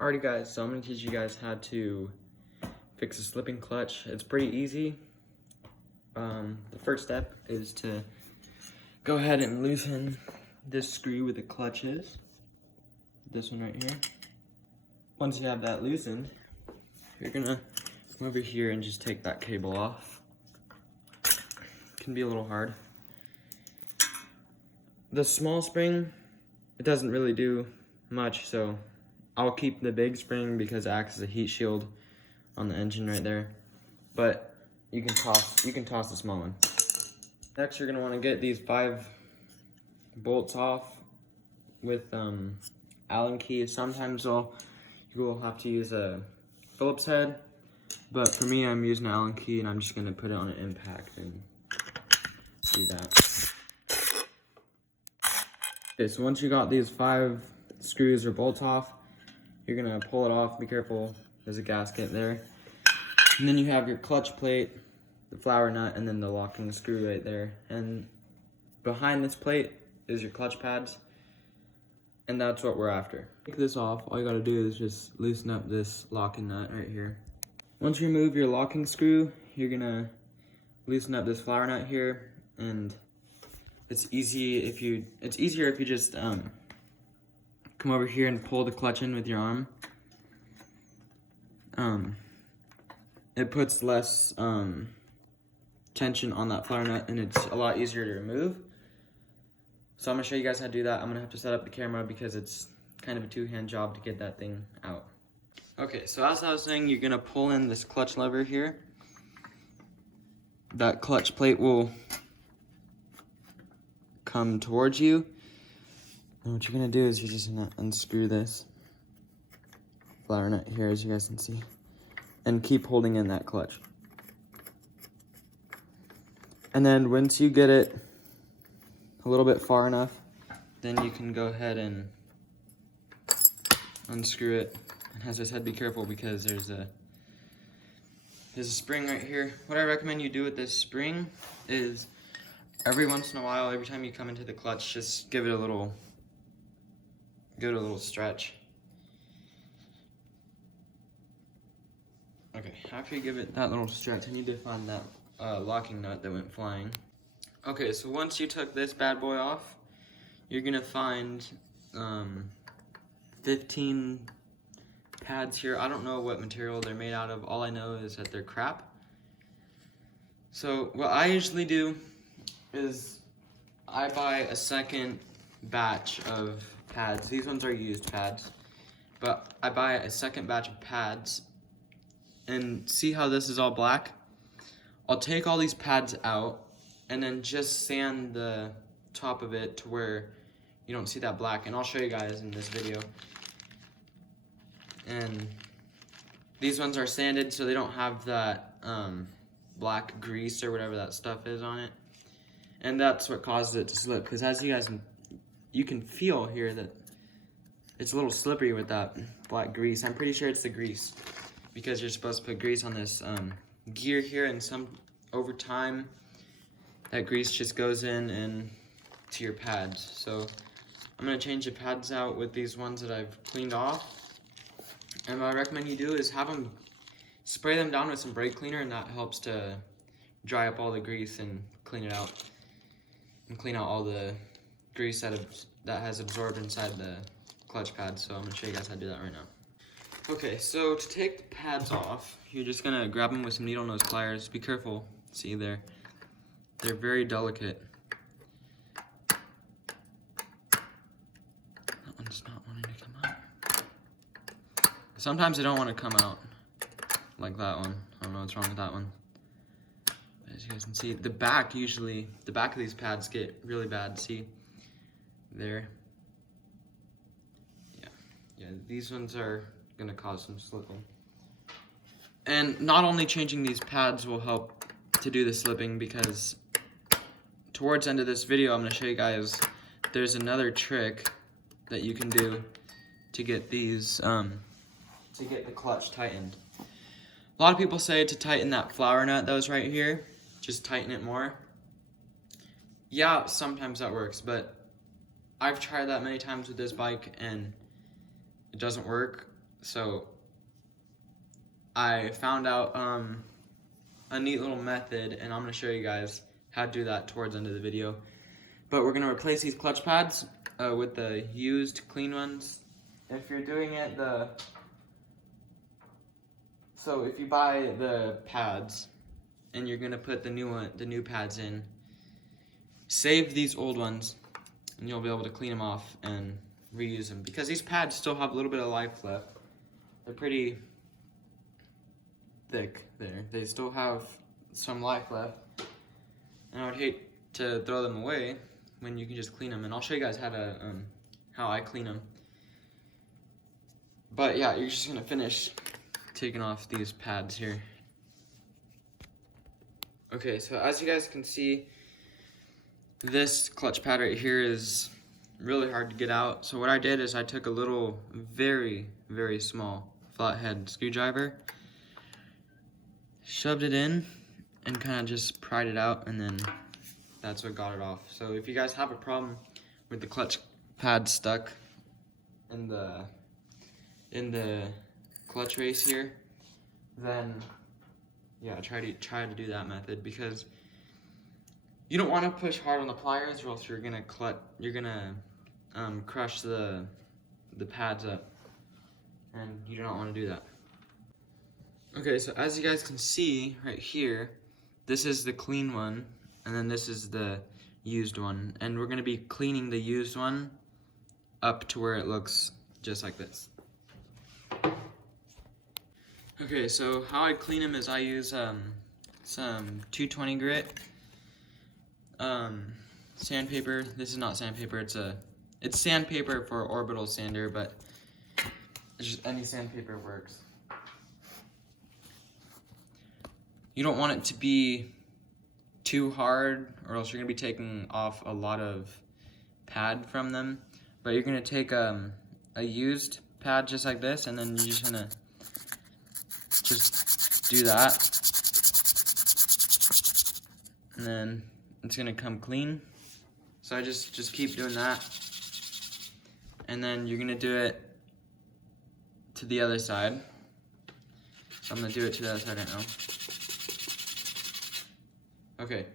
Alrighty guys, so I'm going to teach you guys how to fix a slipping clutch. It's pretty easy. The first step is to go ahead and loosen this screw where the clutch is. This one right here. Once you have that loosened, you're going to come over here and just take that cable off. It can be a little hard. The small spring, it doesn't really do much, so I'll keep the big spring because it acts as a heat shield on the engine right there. But you can toss the small one. Next, you're gonna want to get these 5 bolts off with Allen keys. Sometimes you will have to use a Phillips head, but for me, I'm using an Allen key, and I'm just gonna put it on an impact and do that. Okay, so once you got these 5 screws or bolts off, you're gonna pull it off. Be careful, there's a gasket there. And then you have your clutch plate, the flower nut, and then the locking screw right there. And behind this plate is your clutch pads, and that's what we're after. Take this off, all you gotta do is just loosen up this locking nut right here. Once you remove your locking screw, you're gonna loosen up this flower nut here, and it's easier if you just come over here and pull the clutch in with your arm. It puts less tension on that flower nut, and it's a lot easier to remove. So I'm gonna show you guys how to do that. I'm gonna have to set up the camera because it's kind of a 2-hand job to get that thing out. Okay, so as I was saying, you're gonna pull in this clutch lever here. That clutch plate will come towards you. And what you're gonna do is you're just gonna unscrew this flower nut here, as you guys can see, and keep holding in that clutch. And then once you get it a little bit far enough, then you can go ahead and unscrew it. And as I said, be careful because there's a spring right here. What I recommend you do with this spring is every once in a while, every time you come into the clutch, just give it a little stretch. Okay, after you give it that little stretch, I need to find that locking nut that went flying. Okay, so once you took this bad boy off, you're gonna find 15 pads here. I don't know what material they're made out of. All I know is that they're crap. So what I usually do is I buy a second batch of pads. These ones are used pads, but I buy a second batch of pads, and see how this is all black? I'll take all these pads out and then just sand the top of it to where you don't see that black, and I'll show you guys in this video. And these ones are sanded so they don't have that black grease or whatever that stuff is on it, and that's what causes it to slip, because as you can feel here that it's a little slippery with that black grease. I'm pretty sure it's the grease, because you're supposed to put grease on this gear here, and over time that grease just goes in to your pads. So I'm gonna change the pads out with these ones that I've cleaned off, and what I recommend you do is spray them down with some brake cleaner, and that helps to dry up all the grease and clean it out, and clean out all the grease that has absorbed inside the clutch pad. So I'm gonna show you guys how to do that right now. Okay, so to take the pads off, you're just gonna grab them with some needle nose pliers. Be careful, see they're very delicate. That one's not wanting to come out. Sometimes they don't want to come out, like that one. I don't know what's wrong with that one. But as you guys can see, the back of these pads get really bad. See there? Yeah, these ones are gonna cause some slipping. And not only changing these pads will help to do the slipping, because towards the end of this video, I'm gonna show you guys there's another trick that you can do to get these, to get the clutch tightened. A lot of people say to tighten that flower nut that was right here, just tighten it more. Yeah, sometimes that works, but I've tried that many times with this bike and it doesn't work. So I found out a neat little method, and I'm going to show you guys how to do that towards the end of the video. But we're going to replace these clutch pads with the used clean ones. If you're doing it so if you buy the pads and you're going to put the new pads in, save these old ones and you'll be able to clean them off and reuse them, because these pads still have a little bit of life left. They're pretty thick there. They still have some life left, and I would hate to throw them away when you can just clean them. And I'll show you guys how I clean them. But yeah, you're just gonna finish taking off these pads here. Okay, so as you guys can see, this clutch pad right here is really hard to get out. So what I did is I took a little, very, very small flathead screwdriver, shoved it in, and kind of just pried it out, and then that's what got it off. So if you guys have a problem with the clutch pad stuck in the clutch race here, then yeah, try to do that method, because you don't want to push hard on the pliers, or else you're gonna crush the pads up, and you do not want to do that. Okay, so as you guys can see right here, this is the clean one, and then this is the used one, and we're gonna be cleaning the used one up to where it looks just like this. Okay, so how I clean them is I use some 220 grit sandpaper. This is not sandpaper, it's sandpaper for orbital sander, but it's just any sandpaper works. You don't want it to be too hard, or else you're gonna be taking off a lot of pad from them. But you're gonna take a used pad just like this, and then you're just gonna just do that, and then it's gonna come clean. So I just keep doing that, and then you're gonna do it to the other side. So I'm gonna do it to the other side right now. Okay.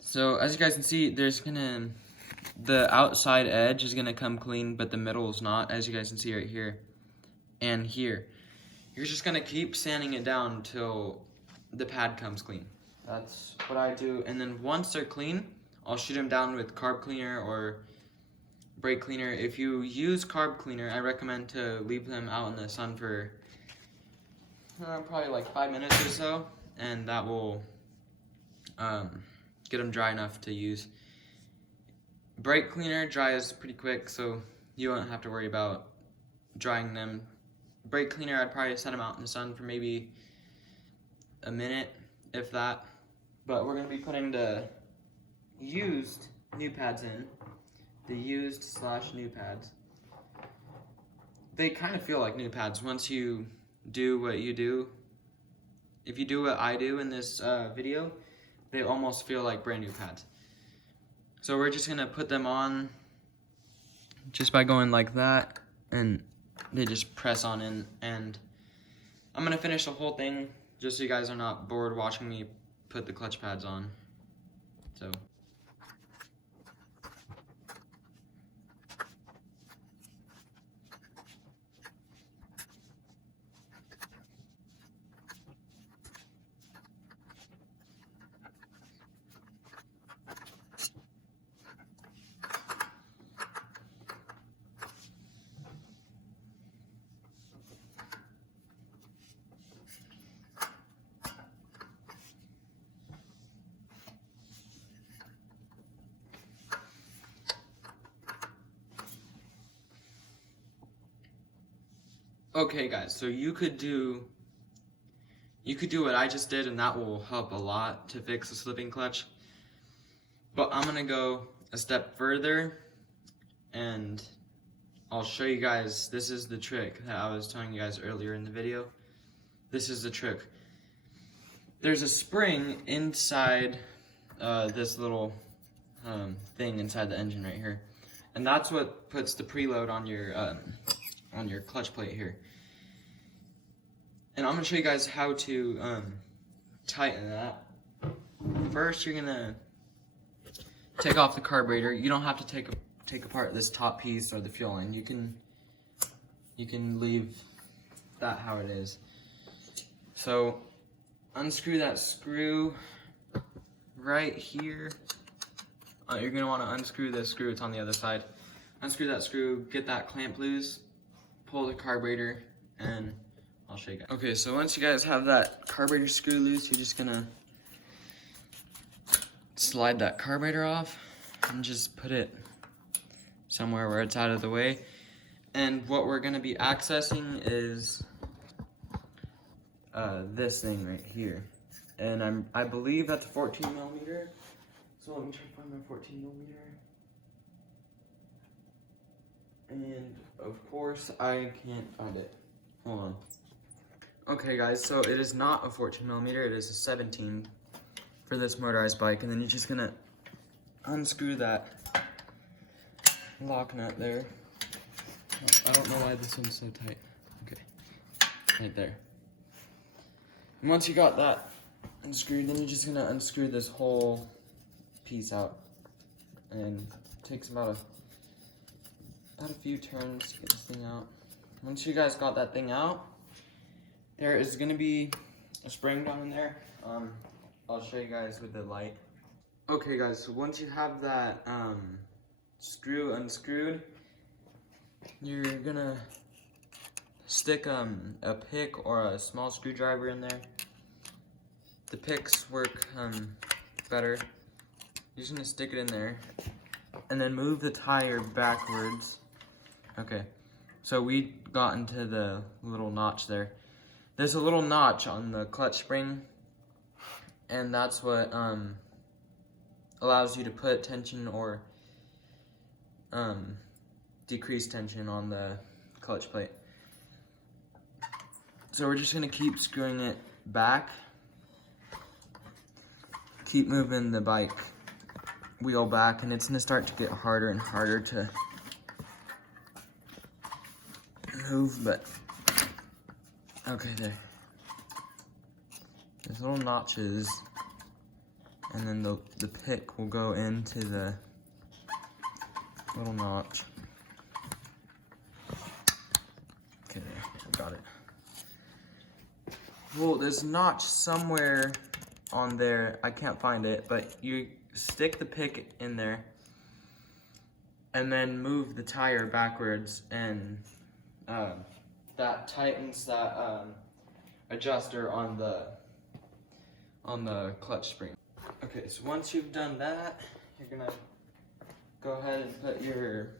So as you guys can see, the outside edge is gonna come clean, but the middle is not, as you guys can see right here and here. You're just gonna keep sanding it down until the pad comes clean. That's what I do, and then once they're clean, I'll shoot them down with carb cleaner or brake cleaner. If you use carb cleaner, I recommend to leave them out in the sun for probably like 5 minutes or so, and that will get them dry enough to use. Brake cleaner dries pretty quick, so you won't have to worry about drying them. Brake cleaner, I'd probably set them out in the sun for maybe a minute, if that. But we're gonna be putting the used new pads in. The used / new pads. They kind of feel like new pads once you do what you do. If you do what I do in this video, they almost feel like brand new pads. So we're just gonna put them on just by going like that, and they just press on in, and I'm gonna finish the whole thing just so you guys are not bored watching me put the clutch pads on. So okay guys, so you could do what I just did, and that will help a lot to fix the slipping clutch. But I'm gonna go a step further, and I'll show you guys. This is the trick that I was telling you guys earlier in the video. This is the trick. There's a spring inside this little thing inside the engine right here. And that's what puts the preload on your clutch plate here. And I'm gonna show you guys how to tighten that. First, you're gonna take off the carburetor. You don't have to take apart this top piece or the fuel line. You can leave that how it is. So unscrew that screw right here. You're gonna want to unscrew the screw. It's on the other side. Unscrew that screw. Get that clamp loose. Pull the carburetor, and I'll show you guys. Okay, so once you guys have that carburetor screw loose, you're just gonna slide that carburetor off and just put it somewhere where it's out of the way. And what we're gonna be accessing is this thing right here. And I believe that's a 14 millimeter. So let me try to find my 14 millimeter. And of course I can't find it. Hold on. Okay guys, so it is not a 14 millimeter, it is a 17 for this motorized bike. And then you're just gonna unscrew that lock nut there. I don't know why this one's so tight. Okay, right there. And once you got that unscrewed, then you're just gonna unscrew this whole piece out. And it takes about a few turns to get this thing out. Once you guys got that thing out, there is gonna be a spring down in there. I'll show you guys with the light. Okay guys, so once you have that screw unscrewed, you're gonna stick a pick or a small screwdriver in there. The picks work better. You're just gonna stick it in there and then move the tire backwards. Okay, so we got into the little notch there. There's a little notch on the clutch spring, and that's what allows you to put tension or decrease tension on the clutch plate. So we're just gonna keep screwing it back. Keep moving the bike wheel back, and it's gonna start to get harder and harder to move, but okay, there. There's little notches, and then the pick will go into the little notch. Okay, there, I got it. Well, there's a notch somewhere on there. I can't find it, but you stick the pick in there and then move the tire backwards, and that tightens that adjuster on the clutch spring. Okay, so once you've done that, you're gonna go ahead and put your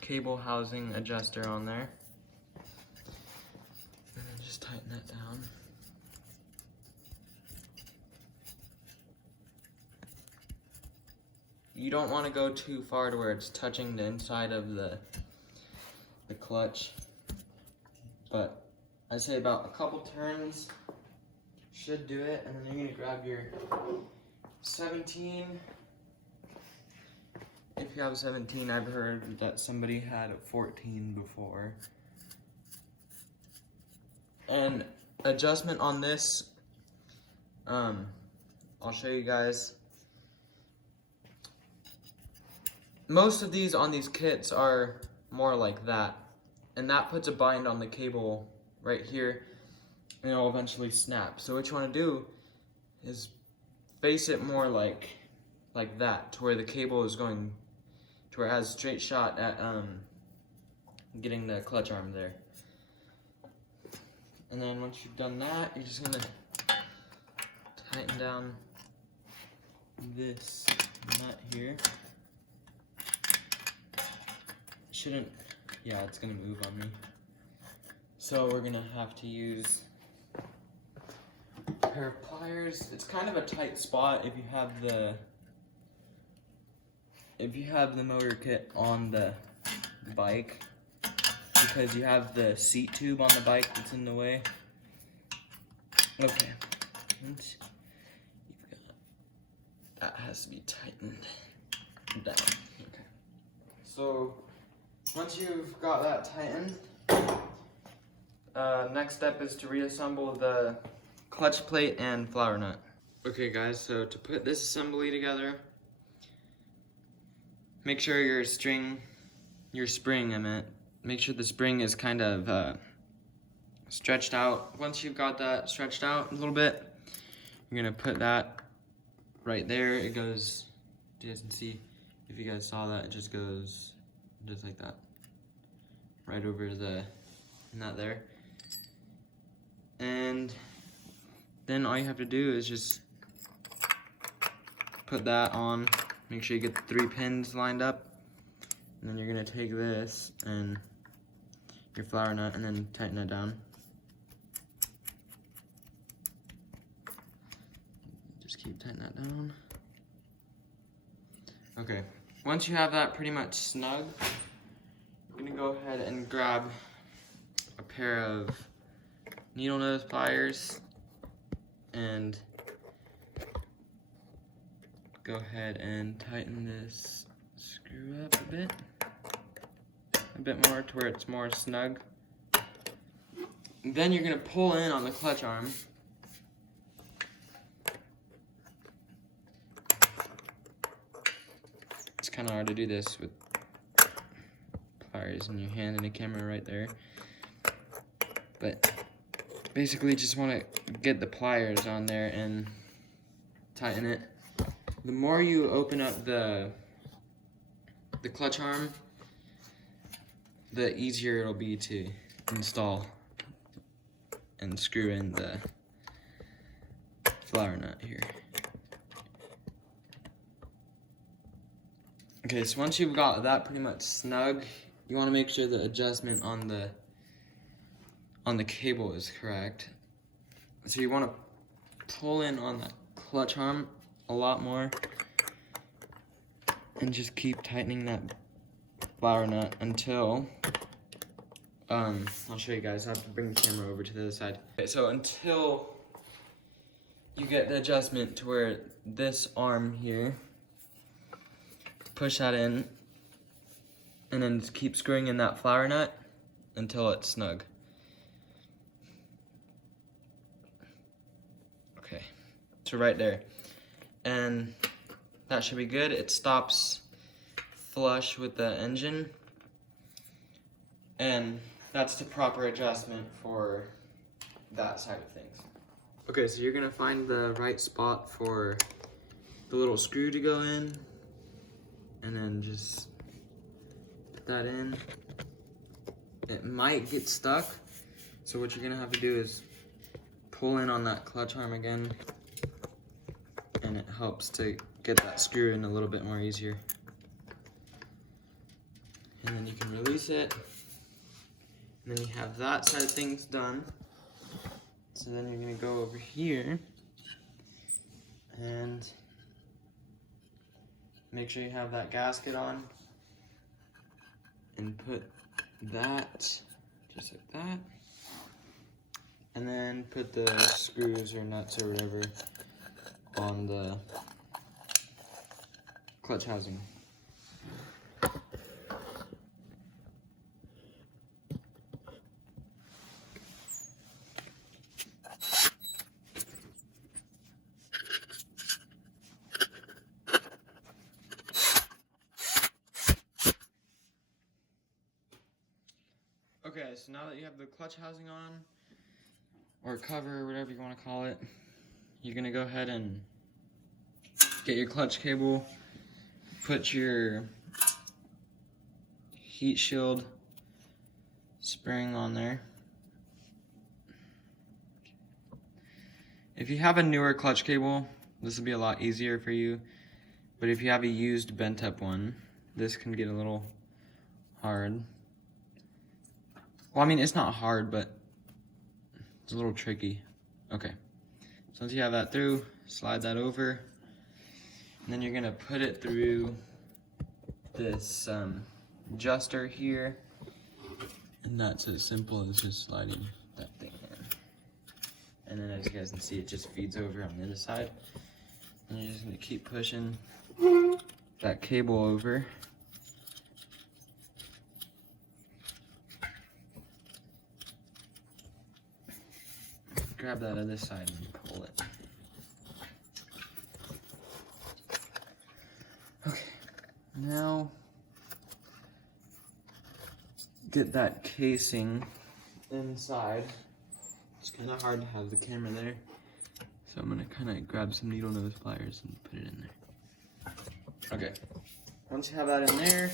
cable housing adjuster on there. And then just tighten that down. You don't want to go too far to where it's touching the inside of the clutch, but I'd say about a couple turns should do it. And then you're gonna grab your 17. If you have a 17, I've heard that somebody had a 14 before. And adjustment on this, I'll show you guys. Most of these on these kits are more like that, and that puts a bind on the cable right here, and it'll eventually snap. So what you want to do is face it more like that, to where the cable is going, to where it has a straight shot at getting the clutch arm there. And then once you've done that, you're just gonna tighten down this nut here. Shouldn't, yeah, it's gonna move on me. So we're gonna have to use a pair of pliers. It's kind of a tight spot if you have the motor kit on the bike, because you have the seat tube on the bike that's in the way. Okay, that has to be tightened down. Okay. So once you've got that tightened, next step is to reassemble the clutch plate and flower nut. Okay guys, so to put this assembly together, make sure your spring, make sure the spring is kind of stretched out. Once you've got that stretched out a little bit, you're gonna put that right there. It goes, you guys can see, if you guys saw that, it just goes just like that, right over the nut there. And then all you have to do is just put that on, make sure you get the 3 pins lined up, and then you're gonna take this and your flower nut and then tighten it down. Just keep tightening that down. Okay, once you have that pretty much snug, you're gonna go ahead and grab a pair of needle nose pliers and go ahead and tighten this screw up a bit more to where it's more snug. And then you're gonna pull in on the clutch arm. It's kind of hard to do this with pliers in your hand and a camera right there, but basically just want to get the pliers on there and tighten it. The more you open up the clutch arm, the easier it'll be to install and screw in the flower nut here. Okay, so once you've got that pretty much snug, you want to make sure the adjustment on the cable is correct. So you want to pull in on that clutch arm a lot more and just keep tightening that flower nut until I'll show you guys. I have to bring the camera over to the other side. Okay, so until you get the adjustment to where this arm here, push that in and then just keep screwing in that flower nut until it's snug. Okay, so right there. And that should be good. It stops flush with the engine. And that's the proper adjustment for that side of things. Okay, so you're gonna find the right spot for the little screw to go in, and then just put that in. It might get stuck, so what you're gonna have to do is pull in on that clutch arm again, and it helps to get that screw in a little bit more easier. And then you can release it, and then you have that side of things done. So then you're gonna go over here and make sure you have that gasket on and put that just like that, and then put the screws or nuts or whatever on the clutch housing. Okay, so now that you have the clutch housing on, or cover, or whatever you want to call it, you're going to go ahead and get your clutch cable, put your heat shield spring on there. If you have a newer clutch cable, this will be a lot easier for you, but if you have a used bent up one, this can get a little hard. Well, I mean, it's not hard, but it's a little tricky. Okay, so once you have that through, slide that over, and then you're gonna put it through this adjuster here, and that's as simple as just sliding that thing in. And then as you guys can see, it just feeds over on the other side, and you're just gonna keep pushing that cable over grab that other side and pull it. Okay, now get that casing inside. It's kind of hard to have the camera there, so I'm gonna kind of grab some needle nose pliers and put it in there. Okay, once you have that in there,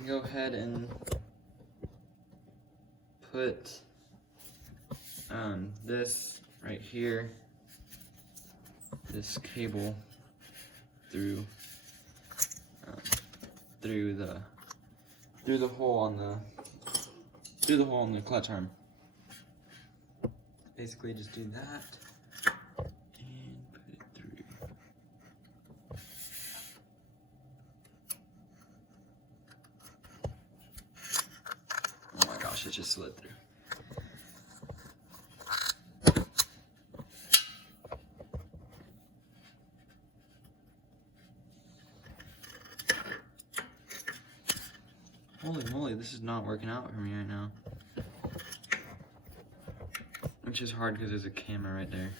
you go ahead and put this right here, this cable through the hole on the clutch arm. Basically, just do that and put it through. Oh my gosh, it just slid through. Holy moly, this is not working out for me right now. Which is hard because there's a camera right there.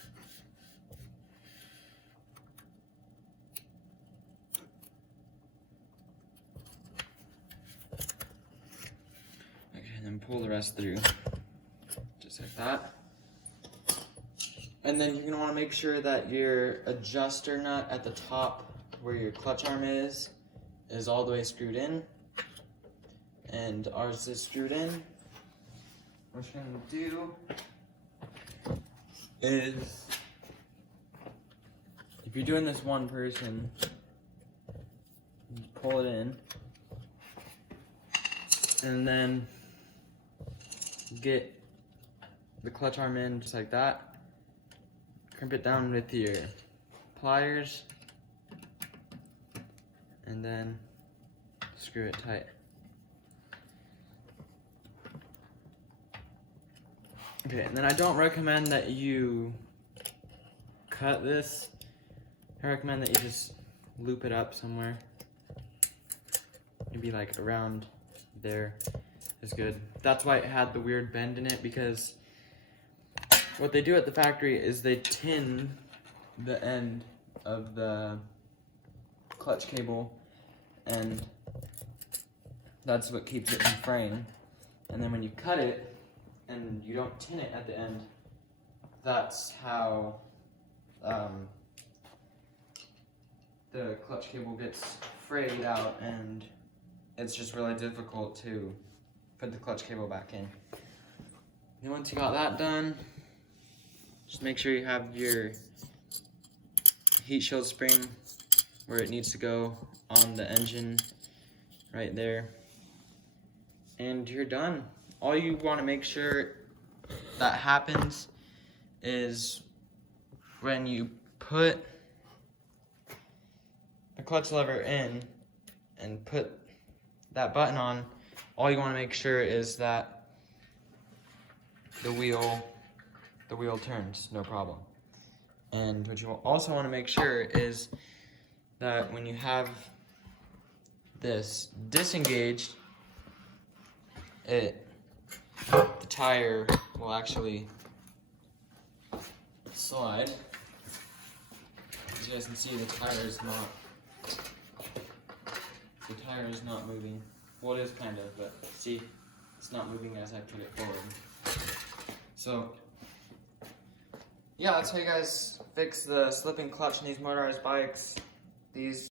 Okay, and then pull the rest through. Just like that. And then you're gonna wanna make sure that your adjuster nut at the top where your clutch arm is all the way screwed in. And ours is screwed in. What you're gonna do is, if you're doing this one person, you pull it in, and then get the clutch arm in just like that. Crimp it down with your pliers, and then screw it tight. Okay, and then I don't recommend that you cut this. I recommend that you just loop it up somewhere. Maybe like around there is good. That's why it had the weird bend in it, because what they do at the factory is they tin the end of the clutch cable, and that's what keeps it from fraying. And then when you cut it, and you don't tin it at the end, that's how the clutch cable gets frayed out, and it's just really difficult to put the clutch cable back in. And once you got that done, just make sure you have your heat shield spring where it needs to go on the engine, right there, and you're done. All you want to make sure that happens is when you put the clutch lever in and put that button on, all you want to make sure is that the wheel turns, no problem. And what you also want to make sure is that when you have this disengaged, the tire will actually slide. As you guys can see, the tire is not moving. Well, it is kind of, but see, it's not moving as I put it forward. So yeah, that's how you guys fix the slipping clutch in these motorized bikes. These